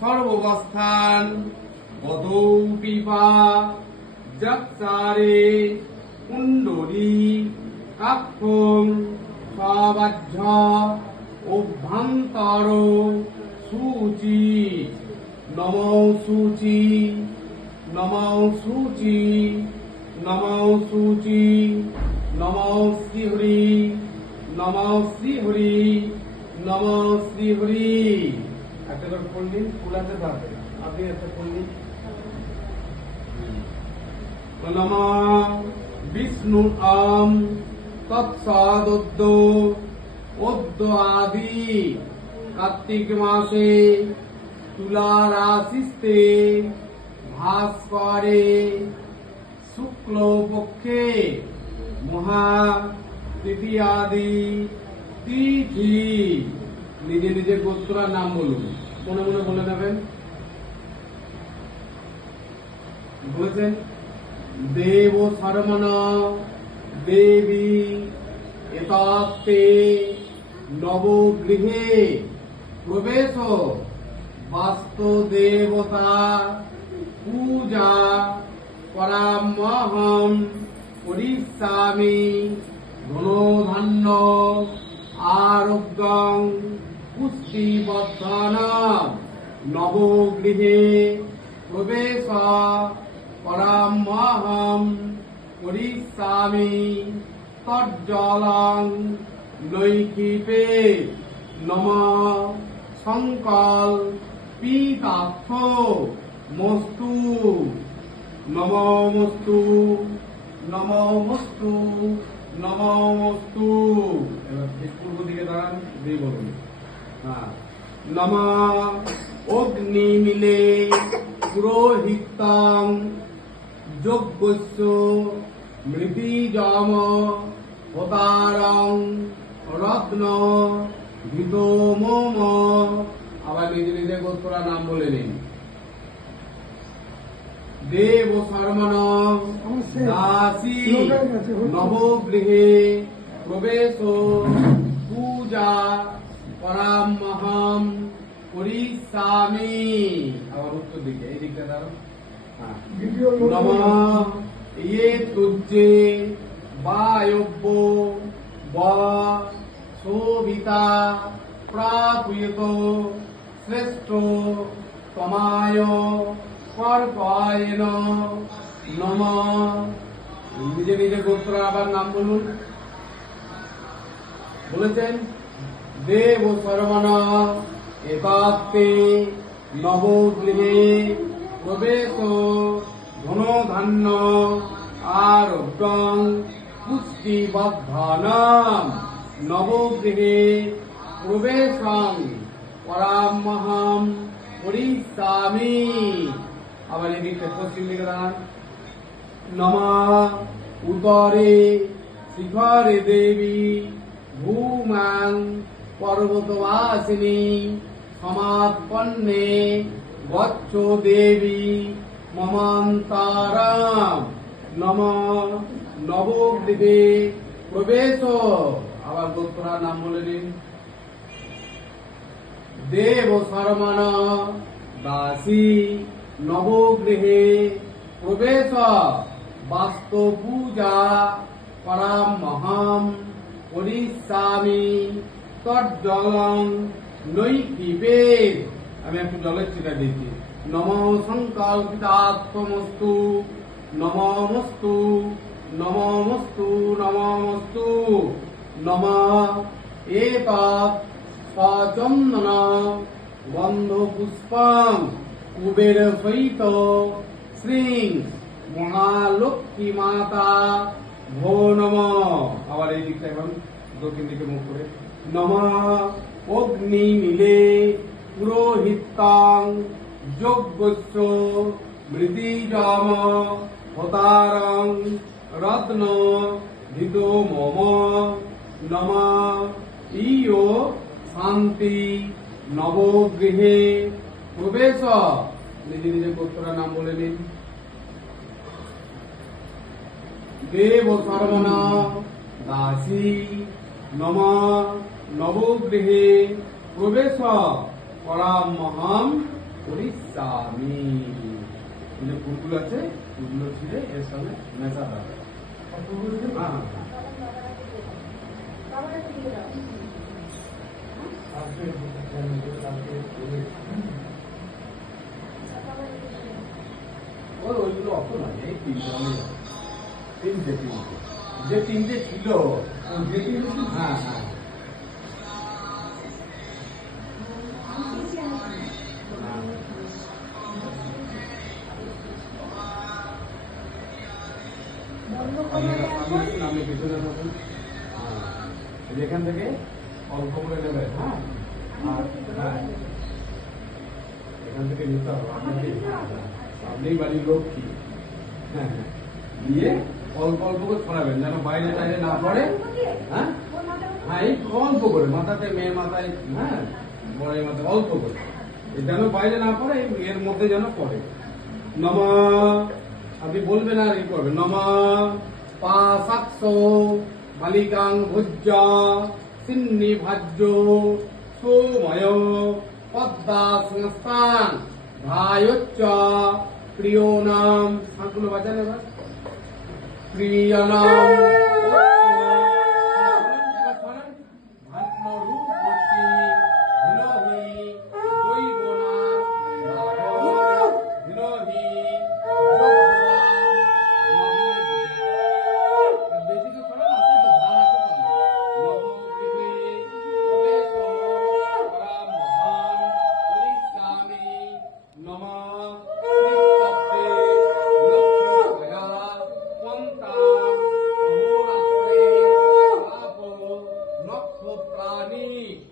সর্ববস্থান গতৌ পিপা যৎসারে কুণ্ডলী কাক্ষং সবাহ্য অভ্যন্তর সূচি নমো সূচি নমো সূচি নমো সূচি নমো শ্রীহরি নমো শ্রীহরি নমো শ্রীহরি। একটা করে পড়লি কুলাতে পারবে, আপনি একটা পড়লি। নমঃ বিষ্ণু আম তৎসদোদ্য ওদ্য আদি কার্তিক মাসে তুলা রাশিস্তে ভাস্করে শুক্ল পক্ষে মহা তৃতীয়াদি তিথি। নিজে নিজে গোত্রার নাম বলুন, মনে মনে বলে নেবেন। বলেছেন দেব শর্মণ দেবী এতাস্তে নবগৃহে প্রবেশ বাস্তু দেবতা পূজা পরামহম করিষ্যামি ধনধান্য আরোগ্যং পুষ্টিবর্ধনম। নবগৃহে প্রবেশ পরামহম করিষ্যামি তজ্জলং নৈক্ষিপে নমঃ সংকল্পিতার্থ মস্তু নমোস্তু নমোস্তু নমোস্তু। এবার পূর্ব দিকে দাঁড়ান, দিয়ে বলুন। হ্যাঁ, নমঃ অগ্নিমিলে পুরোহিতং যজ্ঞস্য মৃতিজম হোতারং রত্ন ঘৃতো মম। আবার নিজে নিজে গোত্রা নাম বলে নিন। দেব শর্মণ দাসী নবগৃহে প্রবেশ পূজা পরামহম করিষ্যামি। আবার উত্তর দিকে, এই দিকটা দাঁড়ান। নমঃ ইয়ে তুজ্জে বায়ব্য বা শোভিতা প্রাপুয়ত শ্রেষ্ঠ তমায় কর্পায়ন নমঃ। নিজে নিজে গোত্র আবার নাম বলুন। বলেছেন দেব শর্মণ এতাস্তে নবগৃহে প্রবেশ ধনধান্য আরোগ্যং পুষ্টিবর্ধনম। নবগৃহে প্রবেশং পরামহম করিষ্যামি। আবার এদিকে পশ্চিম দিকে দাঁড়ান। নমঃ উত্তরে শিখরে দেবী ভূমাং পর্বতবাসিনী সমাপন্নে গচ্ছ দেবী মমান্তরম। নমঃ নবগৃহে প্রবেশ। আবার গোত্রার নাম বলে নিন। দেব শর্মণ দাসী নবগৃহে প্রবেশ বাস্তু পূজা পরামহম করিষ্যামি তজ্জলং নৈক্ষিপে। আমি একটু জলের ছিটা দিচ্ছি। নমঃ সংকল্পিতাত্মস্তু নমোস্তু নমোস্তু নমোস্তু। নমঃ এতৎ সচন্দন গন্ধ পুষ্পং কুবের সহিত শ্রী মহালক্ষ্মী মাতা ভো নমঃ। আবার এই দিকটা এখন দক্ষিণ দিকে মুখ করে। নমঃ অগ্নিমিলে পুরোহিতং যজ্ঞস্য মৃতিজম হোতারং রত্ন ধৃতো মম। নমঃ ইয়ো শান্তি নবগৃহে প্রবেশ। নিজে নিজে গোত্রের নাম বলে নিন। দেব শর্মণ দাসী নমঃ নবগৃহে প্রবেশ পরামহম পরিস্বামী। এই যে ফুলগুলো আছে, ফুলগুলো ছিঁড়ে এর সঙ্গে মেশা হবে। হ্যাঁ ওইগুলো অত নয়, এই তিনটে তিনটে যে তিনটে ছিল, হ্যাঁ হ্যাঁ আমি পিছনের মতন এখান থেকে অল্প করে নেবে। হ্যাঁ আর হ্যাঁ এখান থেকে নিতে হবে আপনি বাড়ির লক্ষ্মী। হ্যাঁ হ্যাঁ দিয়ে অল্প অল্প করে ছড়াবেন যেন বাইরে টাইরে না পড়ে। হ্যাঁ হ্যাঁ এই অল্প করে মাথাতে, মেয়ে মাথায়, হ্যাঁ বড়ের মাথায় অল্প করে, যেন বাইরে না পড়ে, এর মধ্যে যেন পড়ে। নমা আপনি বলবেন আর ই করবেন। নমা পাশাক্ষ বালিকাং ভুজ্জা সিন্নি ভাজ্য সোময় পদ্মা সংস্থান ধায়োচ্চ প্রিয় নাম। সাঁকুলো বাজান এবার। প্রিয় নাম